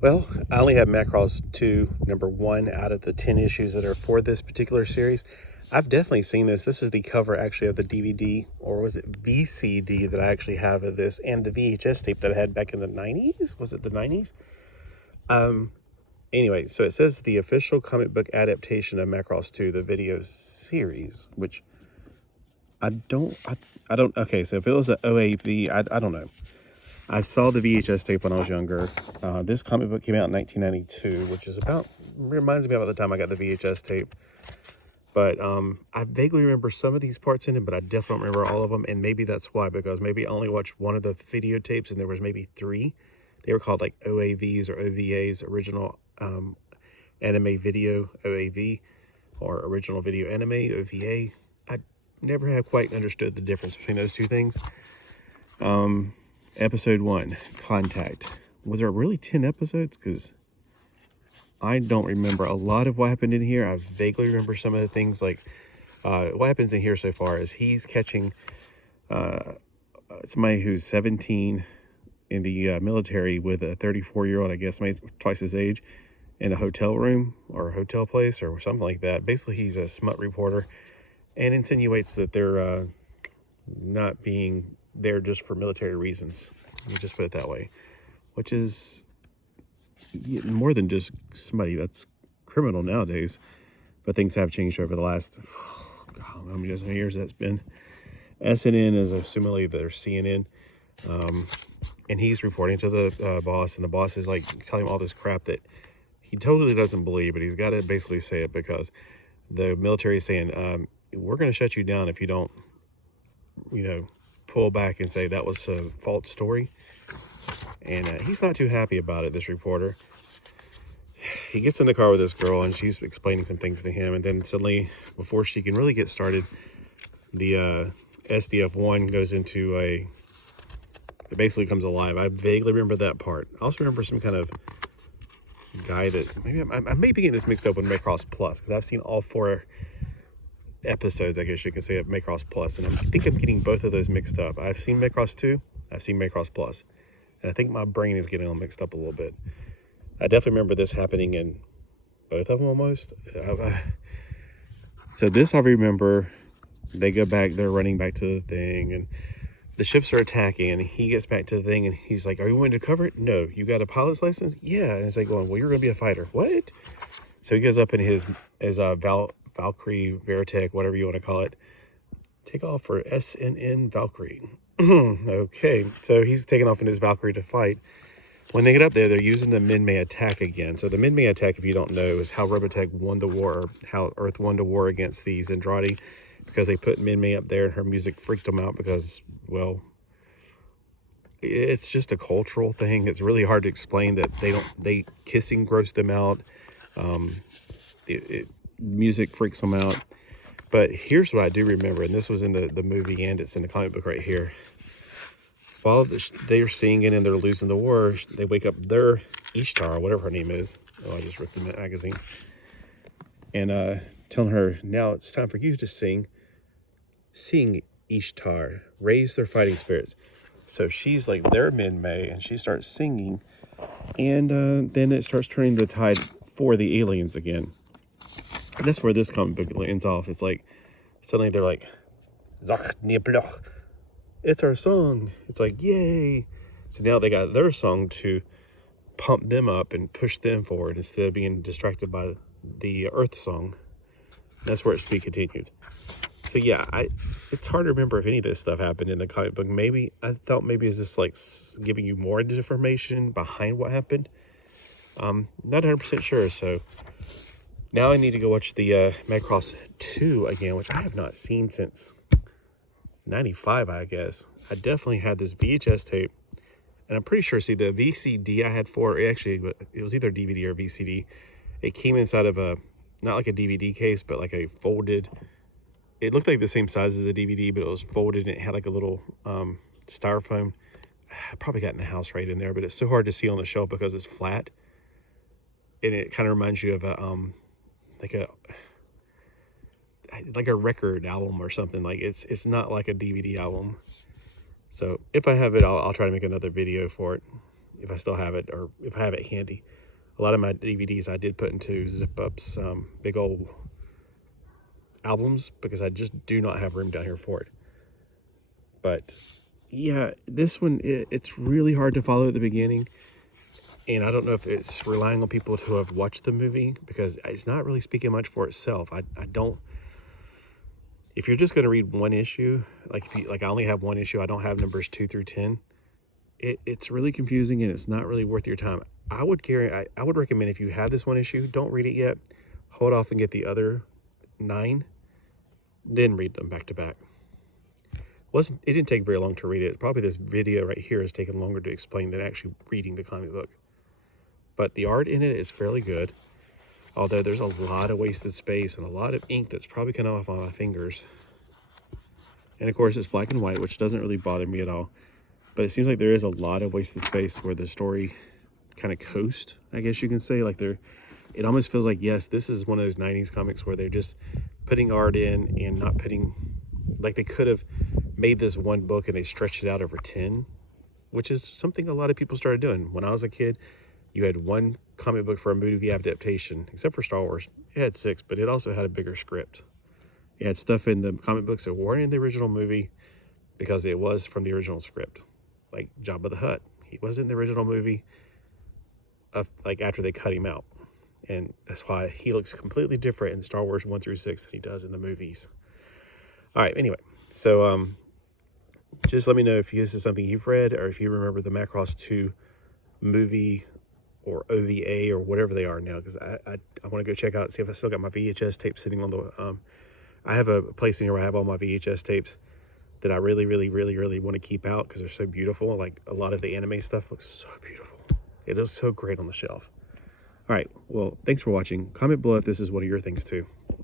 Well, I only have Macross 2, number 1 out of the 10 issues that are for this particular series. I've definitely seen this. This is the cover actually of the DVD, or was it VCD that I actually have of this, and the VHS tape that I had back in the 90s? Was it the 90s? Anyway, so it says the official comic book adaptation of Macross 2, the video series, which I don't, okay, so if it was an OAV, I don't know. I saw the VHS tape when I was younger. This comic book came out in 1992, which is reminds me about the time I got the VHS tape. But I vaguely remember some of these parts in it, but I definitely don't remember all of them. And maybe that's why, because maybe I only watched one of the videotapes and there was maybe 3. They were called like OAVs or OVAs, original anime video, OAV, or original video anime, OVA. I never have quite understood the difference between those two things. Episode 1, Contact. Was there really 10 episodes? Because I don't remember a lot of what happened in here. I vaguely remember some of the things, like what happens in here so far is he's catching somebody who's 17 in the military with a 34-year-old, I guess, somebody twice his age, in a hotel room or a hotel place or something like that. Basically, he's a smut reporter and insinuates that they're not being there just for military reasons. Let me just put it that way, which is more than just smutty. That's criminal nowadays, but things have changed over the last how many years that's been. SNN is assumingly their CNN, and he's reporting to the boss, and the boss is like telling him all this crap that he totally doesn't believe, but he's got to basically say it because the military is saying, we're going to shut you down if you don't, pull back and say that was a false story. And he's not too happy about it, this reporter. He gets in the car with this girl and she's explaining some things to him, and then suddenly, before she can really get started, the SDF-1 goes into it basically comes alive. I vaguely remember that part. I also remember some kind of guy that, maybe I may be getting this mixed up with Macross Plus, because I've seen all 4 episodes, I guess you can say, of Macross Plus, and I think I'm getting both of those mixed up. I've seen Macross 2, I've seen Macross Plus, and I think my brain is getting all mixed up a little bit. I definitely remember this happening in both of them almost. So this I remember. They go back, they're running back to the thing, and the ships are attacking, and he gets back to the thing, and he's like, are you willing to cover it? No. You got a pilot's license? Yeah. And it's like going, well, you're going to be a fighter. What? So he goes up in his Valkyrie, Veritech, whatever you want to call it. Take off for SNN Valkyrie. Okay. So he's taking off in his Valkyrie to fight. When they get up there, they're using the Min-May attack again. So the Min-May attack, if you don't know, is how Robotech won the war, or how Earth won the war against the Zentradi, because they put Min-May up there and her music freaked them out because, well, it's just a cultural thing. It's really hard to explain that they kissing grossed them out. Music freaks them out. But here's what I do remember, and this was in the movie and it's in the comic book right here. While they're singing and they're losing the war, they wake up their Ishtar, whatever her name is. Oh, I just ripped the magazine. And telling her, now it's time for you to sing. Sing, Ishtar. Raise their fighting spirits. So she's like their Min-May, and she starts singing. And then it starts turning the tide for the aliens again. And that's where this comic book ends off. It's like, suddenly they're like, Zach Niebloch. It's our song. It's like, yay. So now they got their song to pump them up and push them forward instead of being distracted by the Earth song. That's where it's to be continued. So yeah, it's hard to remember if any of this stuff happened in the comic book. Maybe, I thought maybe it's just like giving you more information behind what happened. Not 100% sure, so now I need to go watch the Macross 2 again, which I have not seen since 95, I guess. I definitely had this VHS tape, and I'm pretty sure, see, the VCD I had for it, actually, it was either DVD or VCD. It came inside of not like a DVD case, but like a folded, it looked like the same size as a DVD, but it was folded and it had like a little styrofoam. I probably got in the house right in there, but it's so hard to see on the shelf because it's flat, and it kind of reminds you of like a record album or something. Like it's not like a DVD album. So if I have it, I'll try to make another video for it. if I still have it, or if I have it handy. A lot of my DVDs I did put into zip-ups, big old albums, because I just do not have room down here for it. But yeah, this one, it's really hard to follow at the beginning. And I don't know if it's relying on people who have watched the movie, because it's not really speaking much for itself. I don't, if you're just going to read one issue, like I only have one issue, I don't have numbers 2 through 10. It's really confusing, and it's not really worth your time. I would recommend, if you have this one issue, don't read it yet. Hold off and get the other 9, then read them back to back. It didn't take very long to read it. Probably this video right here has taken longer to explain than actually reading the comic book. But the art in it is fairly good, although there's a lot of wasted space and a lot of ink that's probably coming off on my fingers. And of course, it's black and white, which doesn't really bother me at all. But it seems like there is a lot of wasted space where the story kind of coast, I guess you can say. It almost feels like, yes, this is one of those 90s comics where they're just putting art in and not putting, like they could have made this one book and they stretched it out over 10, which is something a lot of people started doing. When I was a kid, you had one comic book for a movie adaptation, except for Star Wars. It had 6, but it also had a bigger script. It had stuff in the comic books that weren't in the original movie because it was from the original script. Like Jabba the Hutt. He was in the original movie after they cut him out. And that's why he looks completely different in Star Wars 1 through 6 than he does in the movies. All right, anyway. So just let me know if this is something you've read, or if you remember the Macross 2 movie or OVA or whatever they are now, because I want to go check out, see if I still got my VHS tapes sitting on the, I have a place in here where I have all my VHS tapes that I really, really, really, really want to keep out because they're so beautiful. Like, a lot of the anime stuff looks so beautiful. It looks so great on the shelf. All right, well, thanks for watching. Comment below if this is one of your things too.